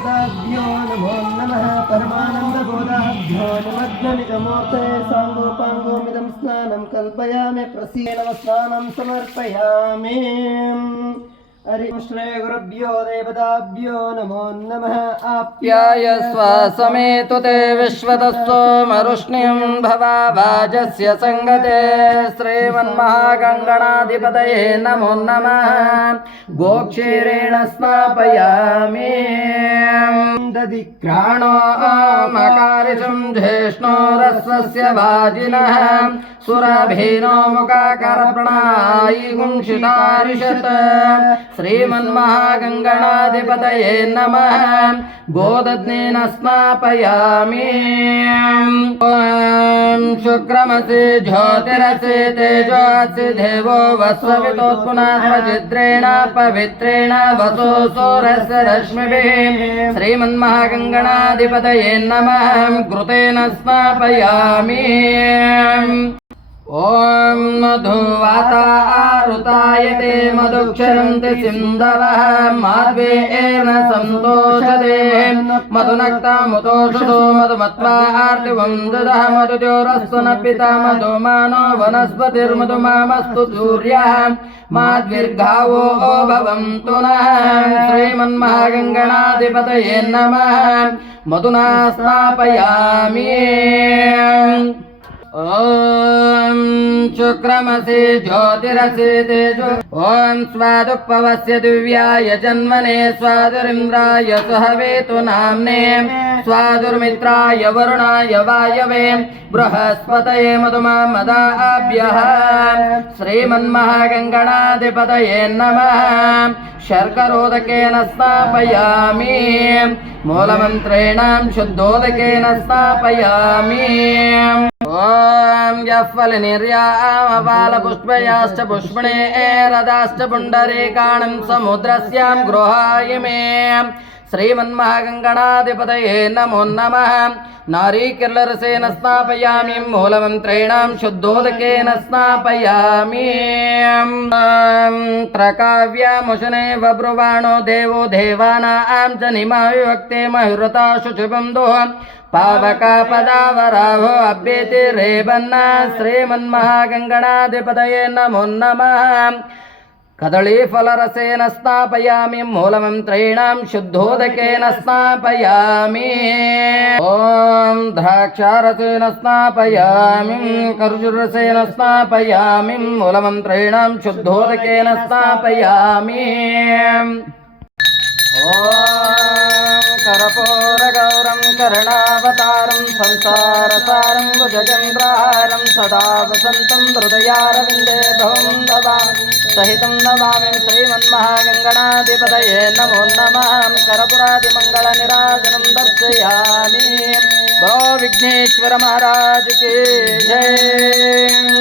देवताभ्यो नमो नमः परमानन्दबोधाभ्यो निमग्ननिजमूर्ते साङ्गोपाङ्गोमिदं स्नानं कल्पयामि प्रसीनव स्नानं समर्पयामि हरि श्रेयगुरुभ्यो देवताभ्यो नमो नमः प्याय स्वसमेतु ते विश्वतस्सोमरुष्णिं भवा वाजस्य सङ्गते श्रीमन्महागङ्गणाधिपतये नमो नमः गोक्षीरेण स्नापयामि दधिक्राणो मकारिषं ज्येष्णो रस्वस्य वाजिनः। सुरभीनो मुखाकरप्रणायि गुंशितारिषत् श्रीमन्महागङ्गणाधिपतये नमः। गोदग्नेन स्नापयामि शुक्रमसि ज्योतिरसि तेजोऽसि देवो वस्ववितोत्पुनात्मजिद्रेण पवित्रेण वसो सूरस्य रश्मिभिः। श्रीमन्महागङ्गणाधिपतये नमः घृतेन स्नापयामि ॐ मधुवातारुतायते मधुक्षरन्ति सिन्धवः माध्वेन सन्तोषते मधुनक्तामुतोषधो मधुमत्वा आर्तिवं ददः मधुद्योरस्तु न पिता मधुमानो वनस्पतिर्मधुमामस्तु सूर्यः माद्विर्गावो भवन्तु नः श्रीमन्महागङ्गणाधिपतये नमः मधुना स्नापयामि शुक्रमसि ज्योतिरसि तेजो ॐ स्वादुपवस्य दिव्याय जन्मने स्वादुरिन्द्राय सुहवेतु नाम्ने स्वादुर्मित्राय वरुणाय वायवे बृहस्पतये मधुमामदाभ्यः श्रीमन्महागङ्गणाधिपतये नमः शर्करोदकेन स्नापयामि मूलमन्त्रेणां शुद्धोदकेन स्नापयामि ॐ శ్రీకారం యఫల నిర్యామపాల పుష్పయాశ్చ పుష్పణే రదాశ్చ పుండరీకాణం సముద్రస్యాం గృహాయ మే श्रीमन्महागङ्गणाधिपतये नमो नमः नारीकिर्लरसेन स्नापयामि मूलमन्त्रेणां शुद्धोदकेन स्नापयामि त्रकाव्यमुशने बब्रुवाणो देवो देवानां च निमा विभक्ते मयुरता शुचिबन्धो पावकापदावराहो अभ्येति रेबन्ना श्रीमन्महागङ्गणाधिपतये नमो नमः कदलीफलरसेन स्नापयामि मूलमन्त्रेणां शुद्धोदकेन स्नापयामि ॐ द्राक्षारसेन स्नापयामि कर्जुरसेन स्नापयामि मूलमन्त्रेणां शुद्धोदकेन स्नापयामि ॐ करपूरगौरं करुणावतारं संसारसारं भुजगेन्द्रहारं सदा वसन्तं हृदयारविन्दे भवं ददामि सहितं नमामि श्रीमन्महागङ्गणाधिपतये नमो नमः करपुरादिमङ्गलनिराजनं दर्शयामि। भो विघ्नेश्वर महाराज के जय।